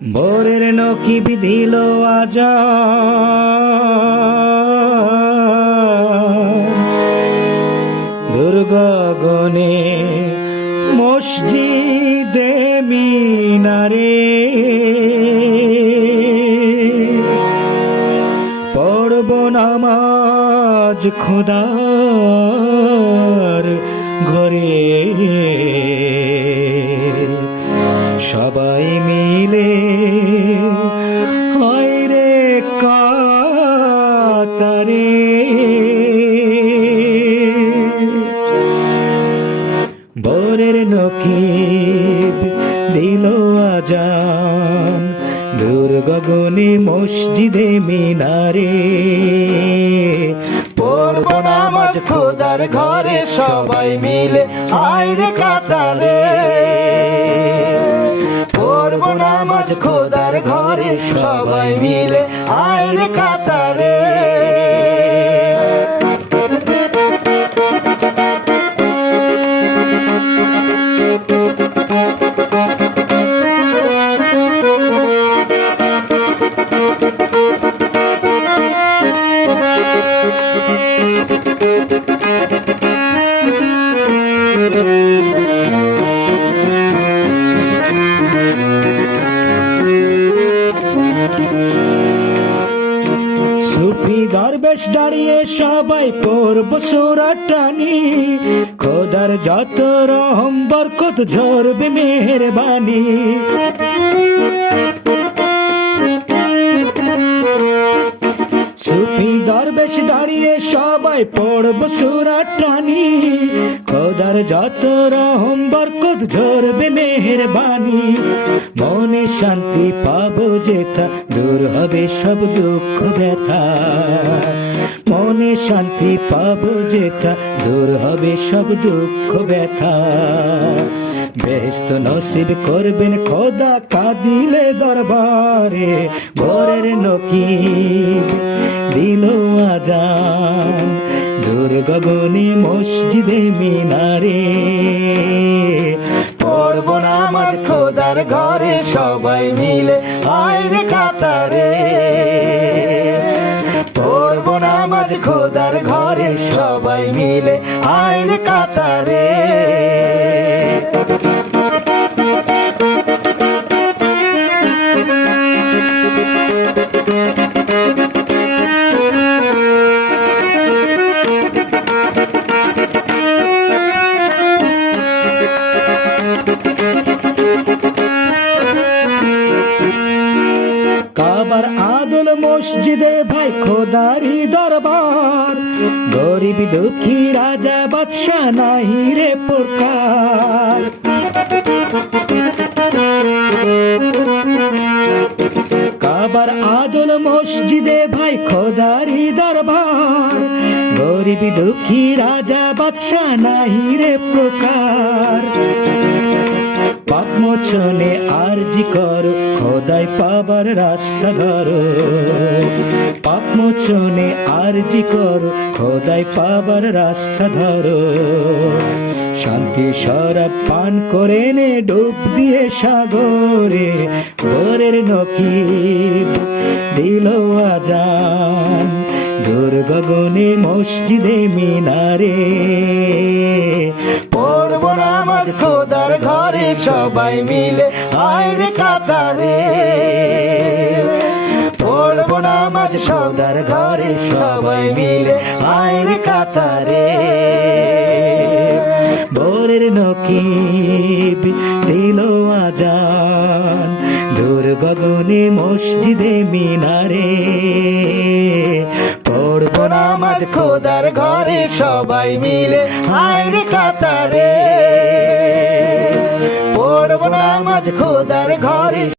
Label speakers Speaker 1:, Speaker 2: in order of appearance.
Speaker 1: বোরের নকিব দিল আজ। দুর্গা গনে মসজিদে মিনারে পড়ব নামাজ খোদার ঘরে। সবাই মিলে বরের নকিব দিল আজান? দূর গগনে মসজিদে মিনারে। পড়ব নামাজ খোদার ঘরে সবাই মিলে। আইরে কাতারে। পড়ব নামাজ খোদার ঘরে সবাই মিলে। আইরে কাতারে। সুফি দরবেশ দাঁড়িয়ে সবাই পড়ব টানি খোদার যত রহম বরকত ঝরবে মেহরবানি। সুফি দরবেশ দাঁড়িয়ে সবাই পড়ব সুরাট টানি খোদার যত রহম বরকত ঝরবে মেহরবানি। মনে শান্তি পাবো যেথা, দূর হবে সব দুঃখ ব্যথা। মনে শান্তি পাবো যেথা, দূর হবে সব দুঃখ ব্যথা। বেস্ত নসিব করবেন খোদা কাদিলে দরবারে ভোরের নকিব দিল আজান। দূর গগনে মসজিদে মিনারে, পড়ব নামাজ খোদার ঘরে সবাই মিলে। আইরে কাতারে। খোদার ঘরে সবাই মিলে আইরে কাতারে। কাবার মসজিদে ভাই খোদারি দরবার। গরিব দুঃখী রাজা বাদশাহ নাহি রে প্রকার। কাবার আদল মসজিদে ভাই খোদারি দরবার। গরিব দুঃখী রাজা বাদশাহ নাহি রে প্রকার। পাপ মোচনে আরজি কর, খোদাই পাবার রাস্তা ধর। পাপ মোচনে আরজি কর, খোদাই পাবার রাস্তা ধর। শান্তি সরব পান করে নে, ডুব দিয়ে সাগরে ভোরের নকিব। দিল আজান দূর মসজিদে মিনারে। নামাজ খোদার ঘরে সবাই মিলে আইরে কাতারে। পড়ব নামাজ খোদার ঘরে সবাই মিলে আইরে কাতারে। ভোরের নকিব দিল আজান দূর গগনে মসজিদে মিনারে। পড়ব নামাজ খোদার ঘরে সবাই মিলে আইরে কাতারে। পড়ব নামাজ খোদার ঘরে।